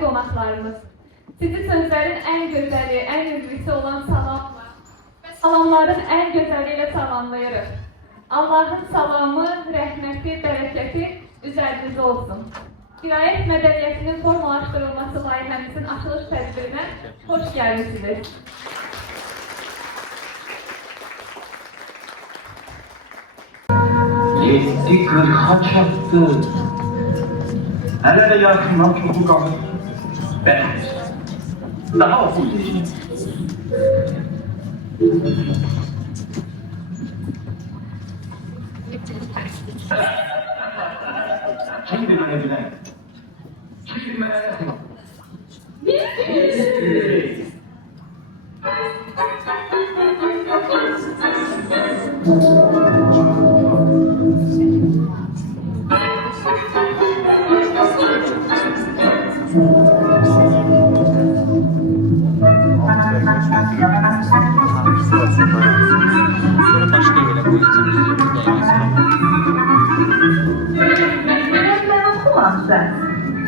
dəyərli qonaqlarımız, sizi sözlərin ən gözəli, ən ünlüsü olan salamla və salamların ən gözəli ilə salamlayırıq. Allahın salamı, rəhməti, bərəkəti üzərinizdə olsun. Qiraət mədəniyyətinin formalaşdırılması layihəmizin açılış tədbirinə xoş gəlmişsiniz. Yedi kırka çattı. Hele de yakından çoğu kalır. Ben daha okuyayım. Kim bilebilen? Kim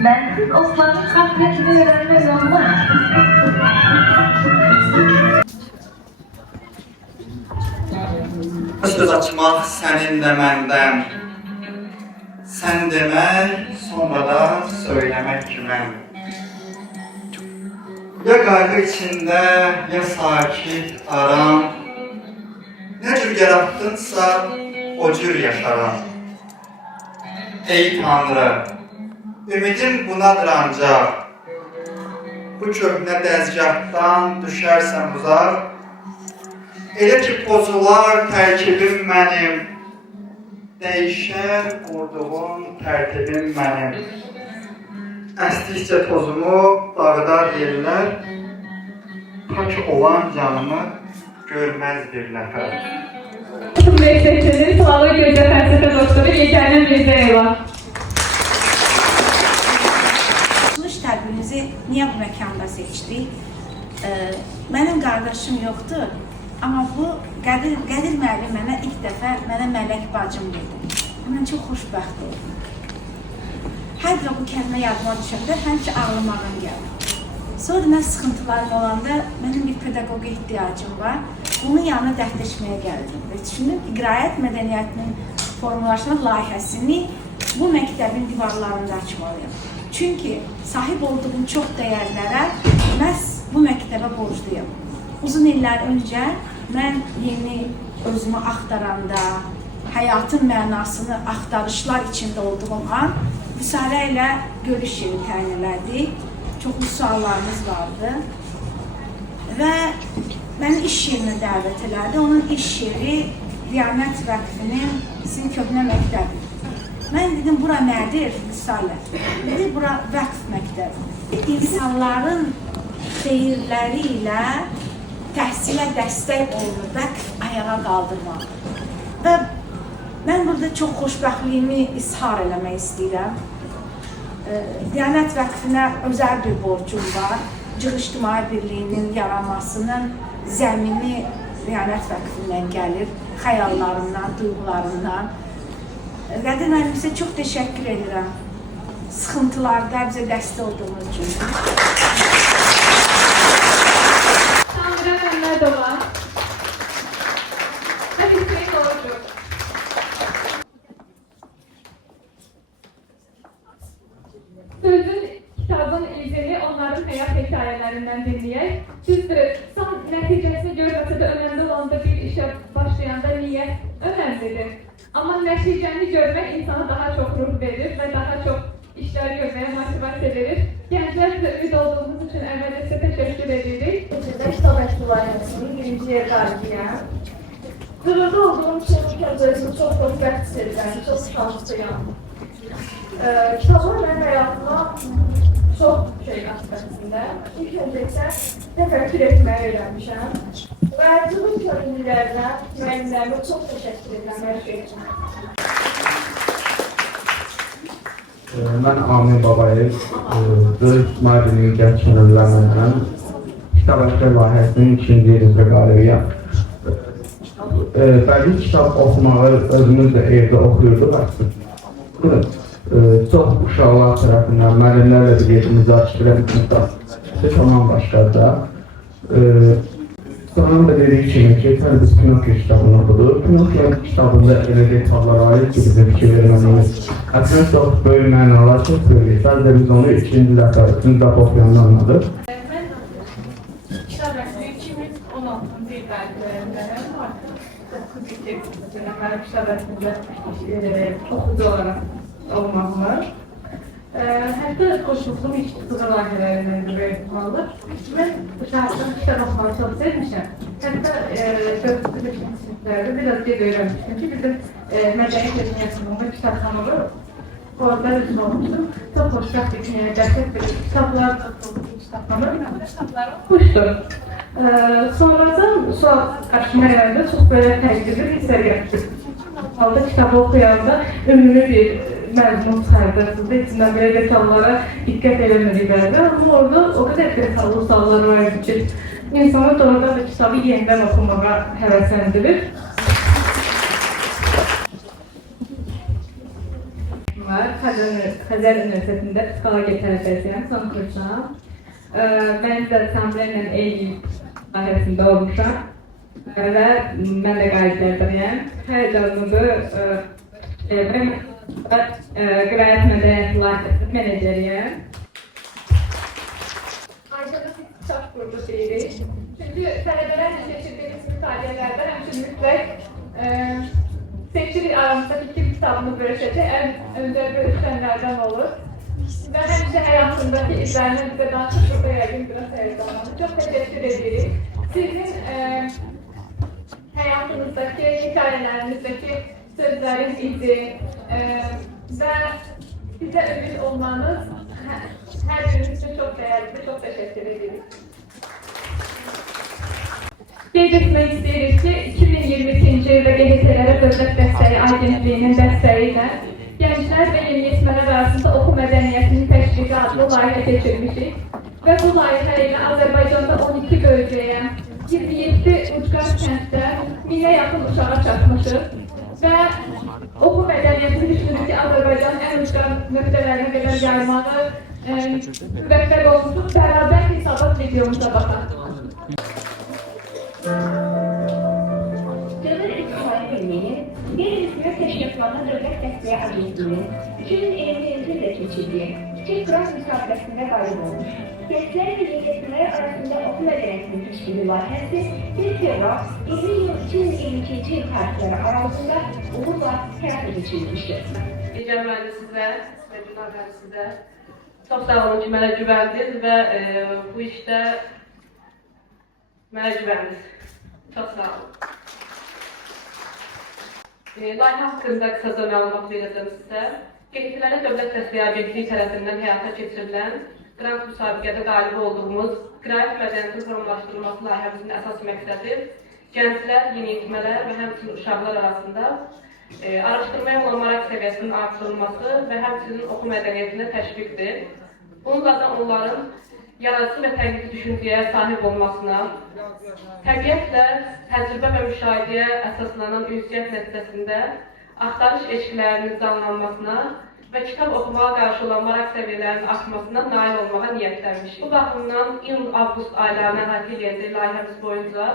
Ben siz Osman'ın katletini öğrenmez olmaz. Söz açmaq sənin də məndən, sən demək, sonra da söyləmək mən. Ya qayğı içində, ya sakit, aram, nə cür yaratdınsa, o cür yaşaram. Ey Tanrı, ümidim bunadır ancaq, bu köhnə dəzgahdan düşərsən uzaq, elə ki pozular tərkibim mənim, dəyişər qurduğum tərtibim mənim. Əsdikcə tozumu dağıdar yerlər, pak olan canımı görməz bir nəfər. Müəssisəçinin Sıralı Gözə Fəlsəfə Doktoru Yekənin Mirzəyeva. Açılış tədbirimizi niyə bu məkanda seçdik? Mənim qardaşım yoxdur. Amma bu Qədir müəllim mənə ilk dəfə mələk bacım dedi. Mən çox xoşbəxt oldum. Hər də bu kəlmə yadıma düşəndə həmişə ağlamağım gəlir. Sonra mən sıxıntılarım olanda mənim bir pedaqoqa ehtiyacım var. Bunun yanına dərdləşməyə gəldim və düşündüm ki, qiraət mədəniyyətinin formalaşma layihəsini bu məktəbin divarlarında açmalıyam. Çünki sahib olduğum çox dəyərlərə məhz bu məktəbə borcluyam. Uzun illər öncə mən yeni özümü axtaranda, həyatın mənasını axtarışlar içində olduğum an Vüsalə ilə görüş yeri təyin elədik. Çoxlu suallarımız vardı və məni iş yerinə dəvət elədi. Onun iş yeri Diyanət Vəqfinin sizin köhnə məktəbi. Mən dedim, bura nədir Vüsalə? Dedi, bura vəqf məktəbi. İnsanların xeyirləri ilə təhsilə dəstək olunur, vəqf ayağa qaldırmaq. Və mən burada çox xoşbəxtliyimi ishar eləmək istəyirəm. Diyanət Vəqfinə özəl bir borcum var. Cığ İctimai Birliyinin yaranmasının zəmini Diyanət Vəqfindən gəlir, xəyallarından, duyğularından. Qədir müəllim, sizə çox təşəkkür edirəm. Sıxıntılarda bizə dəstək olduğunuz üçün. Tanrı Məmmədova və Hüseyin Orucu. Sözün, kitabın izini onların həyat hekayələrindən dinləyək. Düzdür, son nəticəsini görməsə də önəmli olanda bir işə başlayanda niyyət önəmlidir. Amma nəticəni görmək insana daha çox ruh verir və daha çox işləri görməyə motivasiya verir. Gənclər bizə ümid olduğumuz üçün əvvəlcə sizə təşəkkür edirik. Kitab layihəsinin birinci yer qalibiyəm. Qürurda olduğum üçün özümü çox xoşbəxt hissedirəm, çox şanslıyam. Kitablar mənim həyatıma çox şey aspектində. İlk öncəliklə təfəkkür etməyi öyrənmişəm. Və həyatımın körünlülərinə, müəllimlərimə çox təşəkkür edirəm hər şey üçün. Mən Amir Babayev, Böyük İsmail'in Gənc Könüllülərindən kitab əsər layihəsinin 2-ci yerində qalibiyəm. Bədii kitab oxumağı özümüz də evdə oxuyurduq aslında. Çox uşaqlar tərəfindən müəllimlərlə birlikdə müzakirə etməkdə tamam başladı. Sonra da dediği kimi ki, biz Pinokyo kitabını okuduk. Pinokyo kitabında elə detallara aid ki, bize fikir vermemiz. Aslında çok böyle mənalar çok söylüyor. Sadece biz onu ikinci dəfə oxuyanda anladık. Mən kitab rəsmi 2016-cı illərdə artıq 9 il mən kitab rəsmində oxucu olaraq olmağımı. Hətta qoşulduğum ilk tutucu layihələrindən biri olmalı. Mən dışarıdan kitab oxumağı çox sevmişəm. Hətta 4-5 siniflərdə biraz gec öyrənmişdim ki, bizim mədəniyyət məcmuəsində kitabxana var. Orada üzüm olmuştum. Çox xoşbəxt bir dəhşət bir kitablar da kitabxana. Xoşdur. Sonradan sual qarşıma gəldi, çox belə təqdir bir hissər yaptım. Halda kitabı oxuyanda ümumi bir məzmun çıxardırsınız. İçindən belə detallara diqqət eləmirik bəzən. Amma orada o qədər detallı suallar var idi ki, insanı doğrudan da kitabı yenidən oxumağa həvəsləndirir. Xəzər Üniversitetində psixologiya tələbəsiyəm, son kursam. Mən də Samlerlə eyni layihəsində olmuşam və mən də qaydlarıyam. Həyəcanlıdır. Qirayət mədəniyyəti layihəsinin meneceriyəm. Ayşədə siz qrupu deyirik. Çünki tələbələrlə keçirdiyimiz müsaadiyyələrdə həmçinin mütləq seçirik aramızdakı iki kitabını bölüşəcək, ən öncə bölüşənlərdən olur. Və həmişə həyatındakı izlərini bizə danışıb, burada yəqin biraz həyəcanlanır. Çox təşəkkür edirik. Sizin həyatınızdakı, hikayələrinizdəki sözlərin izi və bizə ümid olmanız hər birimiz üçün çox dəyərlidir. Çox təşəkkür edirik. Qeyd etmək istəyirik ki, 2022-ci ildə QHT-lərə Dövlət Dəstəyi Agentliyinin dəstəyi ilə Gənclər və Yeniyetmələr arasında oxu mədəniyyətinin təşviqi adlı layihə keçirmişik və bu layihə ilə Azərbaycanda 12 bölgəyə, 27 ucqar kənddə 1000-ə yaxın uşağa çatmışıq və oxu mədəniyyətini düşünürük ki, Azərbaycanın ən ucqar nöqtələrinə qədər yaymağı müvəffəq olmuşuq. Bərabər hesabat videomuza baxaq. Cəbir İsmail Birliyi, Qeyri-Rəsmi Təşkilatlarına Dövlət Dəstəyi Agentliyi 2020-ci ildə keçirdiyi kiçik qrant müsabaqəsində qalib olmuş. Gənclər və yeniyetmələr arasında oxu mədəniyyətinin təşkili layihəsi 1 fevral 2022-ci il tarixləri arasında uğurla həyata keçirilmişdir. Digər müəllim sizə və Günah sizə çox sağ olun ki, mənə güvəndiniz və bu işdə mənə güvəndiniz. Çox sağ olun. Layihə haqqında qısaca məlumat verəcəm sizə. QHT-lərə Dövlət Dəstəyi Agentliyi tərəfindən həyata keçirilən qrant müsabiqədə qalib olduğumuz qirayət mədəniyyətinin formalaşdırılması layihəmizin əsas məqsədi gənclər, yeniyetmələr və həmçinin uşaqlar arasında araşdırmaya olan maraq səviyyəsinin artırılması və həmçinin oxu mədəniyyətinə təşviqdir. Bununla da onların yaradıcı və tənqidi düşüncəyə sahib olmasına, təbiətlə təcrübə və müşahidəyə əsaslanan ünsiyyət nəticəsində axtarış eşqlərinin canlanmasına və kitab oxumağa qarşı olan maraq səviyyələrinin artmasına nail olmağa niyyətlənmişik. Bu baxımdan iyun-avqust aylarına əhatə edəcək layihəmiz boyunca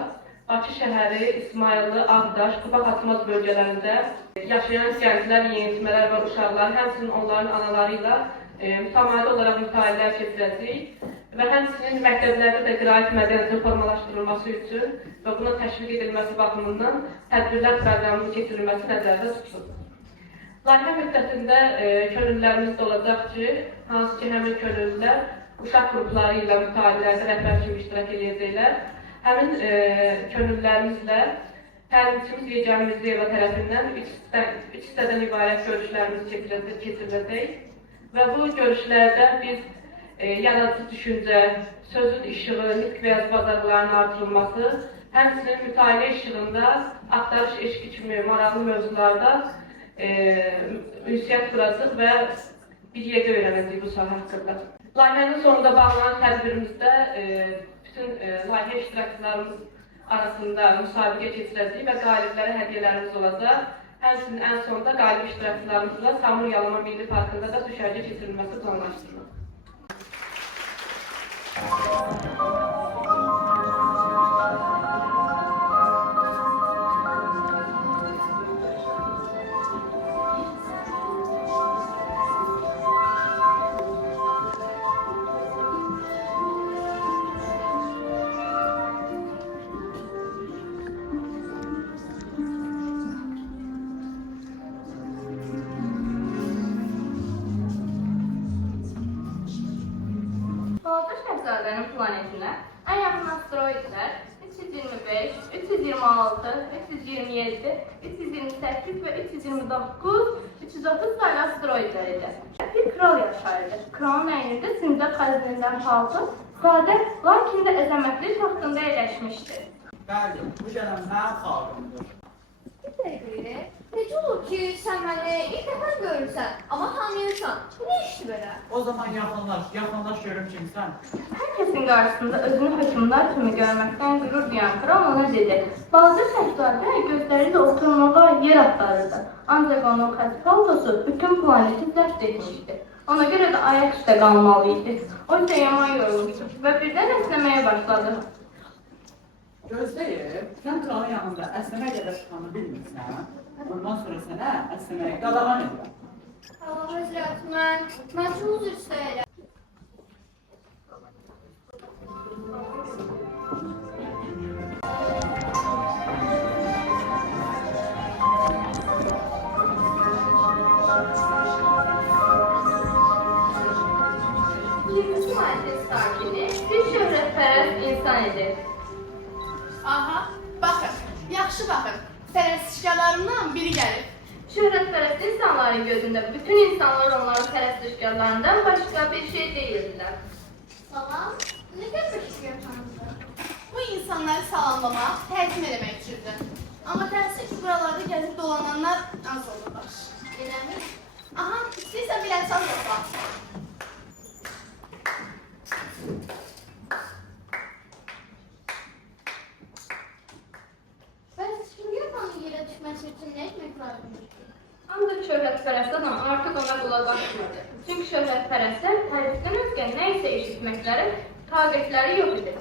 Bakı şəhəri, İsmayıllı, Ağdaş, Quba-Xaçmaz bölgələrində yaşayan gənclər, yeniyetmələr və uşaqlar, həmçinin onların analары ilə mütəmadi olaraq müsahibələr keçirəcəyik və həmçinin məktəblərdə də qirayət mədəniyyətinin formalaşdırılması üçün və buna təşviq edilməsi baxımından tədbirlər proqramının keçirilməsi nəzərdə tutulur. Layihə müddətində könüllülərimiz də olacaq ki, hansı ki, həmin könüllülər uşaq qrupları ilə müsahibələrdə rəhbər kimi iştirak edəcəklər. Həmin könüllülərimizlə təlimçimiz Yegan Mirzəyeva tərəfindən 3 hissədən ibarət görüşlərimiz keçiriləcək və bu görüşlərdə biz yaradıcı düşüncə, sözün işığı, nitq və yazı bacarıqlarının artırılması, həmçinin mütaliə işığında axtarış eşqi kimi maraqlı mövzularda ünsiyyət quracaq və bir yerdə öyrənəcək bu sahə haqqında. Layihənin sonunda bağlanan tədbirimizdə bütün layihə iştirakçılarımız arasında müsabiqə keçirəcək və qaliblərə hədiyyələrimiz olacaq. Həmçinin ən sonunda qalib iştirakçılarımızla Samur Yalama Milli Parkında da düşərgə keçirilməsi planlaşdırılır. Balaca Şəhzadənin planetinə ən yaxın asteroidlər 325, 326, 327, 328 və 329, 330 saylı asteroidləridir. Bir kral yaşayırdı. Kralın əynində sincap xəzinindən palto, sadə, lakin də əzəmətli taxtında əyləşmişdi. Bəli, bu gələn mənim xalqımdır. Bir dəqiqə, necə olur ki, sən məni ilk dəfə görürsən, amma tanıyırsan? Bu nə işdir belə? O zaman yaxınlaş görüm kimsən. Hər kəsin qarşısında özünü hökmdar kimi görməkdən qürur duyan kral ona dedi. Balaca Şəhzadə gözləri ilə oturmağa yer axtarırdı. Ancaq onun xəz paltosu bütün planeti zəbt etmişdi. Ona görə də ayaq üstə qalmalı idi. O isə yaman yorulmuşdu və birdən əsləməyə başladı. Gözləyir, sən kralın yanında əsləmək qədər çıxanı bilmirsən. Bundan sonra sənə əsləməyə qadağan edirəm. Allah Həzrət, mən çox üzr istəyirəm. Yirmi planetin sakini bir şöhrətpərəst insan idi. Aha, baxın, yaxşı baxın. Pərəstişkarlarımdan biri gəlir. Şöhrətpərəst insanların gözündə bütün insanlar onların pərəstişkarlarından başqa bir şey deyildilər. Salam, nə qədər görürsünüz? Bu insanları salamlamaq, təzim eləmək üçündür. Amma təəssüf ki, buralarda gəzib dolananlar az olurlar. Eləmi? Aha, istəyirsən bir əsas yoxla. Bəs şimdi yapanın yerə düşməsi üçün nə etmək lazımdır? Ancaq şöhrətpərəst adam artıq ona qulaq asmırdı. Çünki şöhrətpərəstlər tərifdən özgə nə isə eşitməkləri, taqətləri yox idi.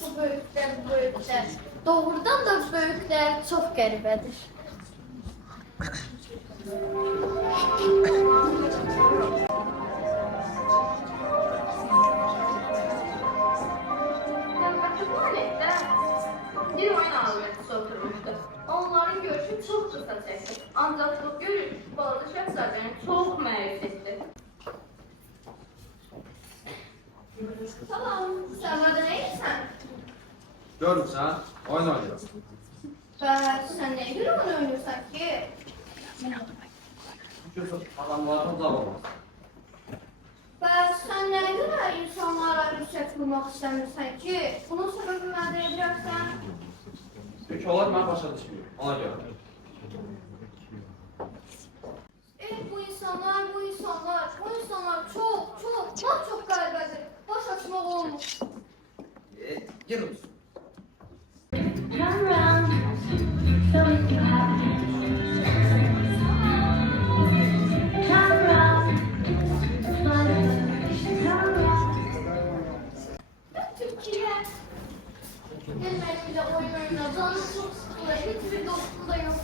Bu böyüklər. Doğrudan da böyüklər çox qəribədir. Yanındakı planetdə bir oyun alimətisi oturmuşdu. Onların görüşü çox qısa çəkdi. Ancaq bu görüş Balaca Şəhzadəni çox məyus etdi. Salam, sən burada nə edirsən? Görürsən, oyun oynayırıq. Bəs sən nəyə görə onu oynayırsan ki? Çünki adamlardan uzaq olmaz. Bəs sən nəyə görə insanlara rüşvət qurmaq istəmirsən ki? Bunun səbəbi mənə deyə bilərsən? Çünki onlar mən başa düşmür, ona görə. Bu insanlar çox qəribədir. Baş açmaq olmur. Gir olsun. Türkiye. Gelmekle oyun oyna. Canım çok sıkılır. Hiçbir dostum da yok.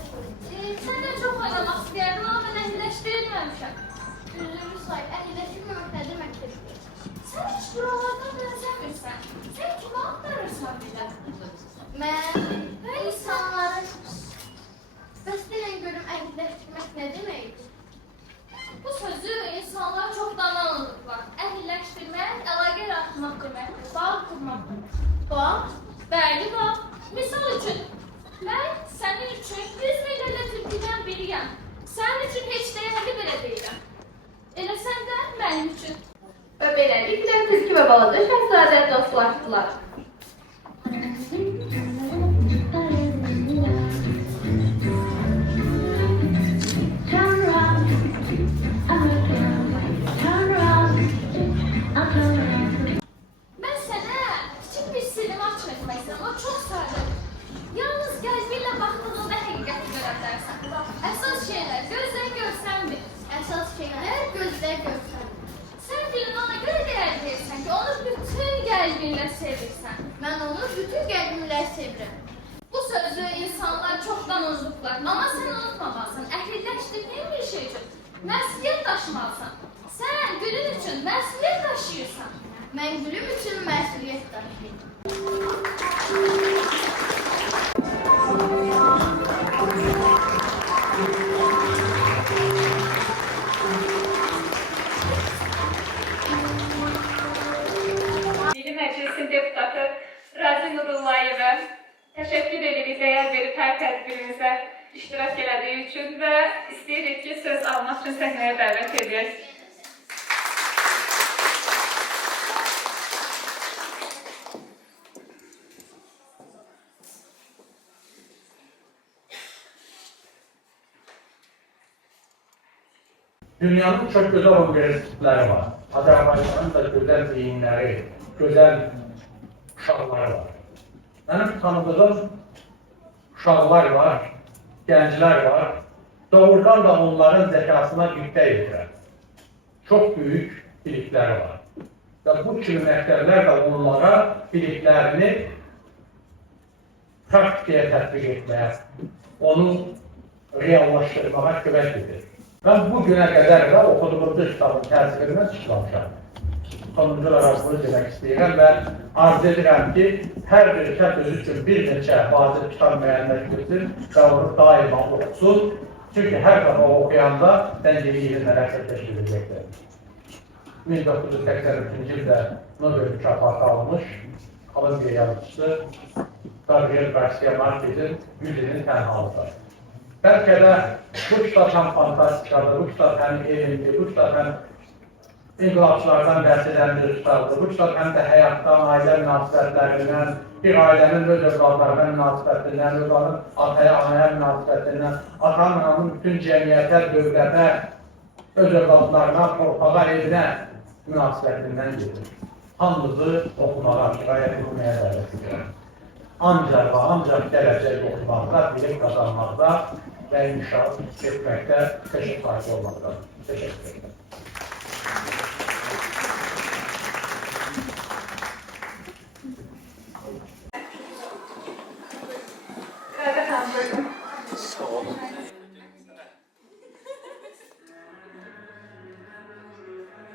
Sen de çok oynamak isterdin ama ben ehlileştirilmemişim. Üzümü say. Ehlileştirmemek ne demektir? Sen hiç buralardan benzemirsen. Sen kime aktarırsan bile. Ben insanların... Bəs görüm ehlileştirmek ne demektir? Bu sözü insanlar çoxdan anladıqlar. Əhilləşdirmək, əlaqə yaratmaq deməkdir, bağ qurmaq deməkdir. Bağ? Bəli, bağ. Misal üçün, mən sənin üçün 100 millərlə türküdən biriyəm. Sənin üçün heç dəyərli belə deyiləm. Elə sən də mənim üçün. Və beləliklə Tülkü və Balaca Şəhzadə dostlaşdılar. Mən sənə kiçik bir şeyler gözler görsənmir. Əsas şeylər gözlər görsənmir. Sən dilini ona görə dəyər verirsən ki, onu bütün qəlbinlə sevirsən. Mən onu bütün qəlbimlə sevirəm. Bu sözü insanlar çoxdan unutublar. Amma sən unutmamalısan. Əhliləşdirdiyin bir şey üçün məsuliyyət daşımalısan. Sən gülün üçün məsuliyyət daşıyırsan. Mən gülüm üçün məsuliyyət daşıyıram. Milli Məclisin deputatı Razi Nurullayevə təşəkkür edirik dəyər verib hər tədbirimizə iştirak elədiyi üçün və istəyirik ki, söz almaq üçün səhnəyə dəvət edək. Dünyanın çok güzel universitetleri var. Azerbaycan'ın da güzel zihinleri, güzel uşaqlar var. Benim tanıdığım uşaqlar var, gençler var. Doğrudan da onların zekasına dikkat edirəm. Çok büyük bilikleri var. Ve bu kimi məktəblər de onlara biliklerini praktikaya tətbiq etməyə, onu reallaşdırmağa kömək edir. Ben bugüne kadar da okuduğum kitabın təsirindən çıxmamışam. Sonuncular arasını demək istəyirəm və arz edirəm ki, hər bir şəxs özü üçün bir neçə vacib kitab müəyyənləşdirsin və onu daima oxusun. Çünki hər zaman oxuyanda bence iyi nələrsə təşkil edəcəkdir. 1983-cü ildə Nobel mükafatı almış Kolumbiya yazıcısı Gabriel Garcia Marquez'in Yüzünün Tənhalıdır. Belki de bu kitap hem fantastikadır, bu kitap hem elimdir, bu kitap hem inqilabçılardan bahseden bir kitabdır, bu kitap hem de hayattan, aile münasibətlerinden, bir ailenin öz evladlarına münasibətindən, evladın ataya, anaya münasibətindən, atanın, ananın bütün cəmiyyətə, dövlətə, öz evladlarına, torpağa, evinə münasibətindən gedir. Hamımızı oxumağa, şirayət etməyə dəvət edirəm. Ancaq və ancaq gələcək oxumaqda, bilik qazanmaqda və inkişaf etməkdə peşə sahibi olmaqda. Teşekkür ederim.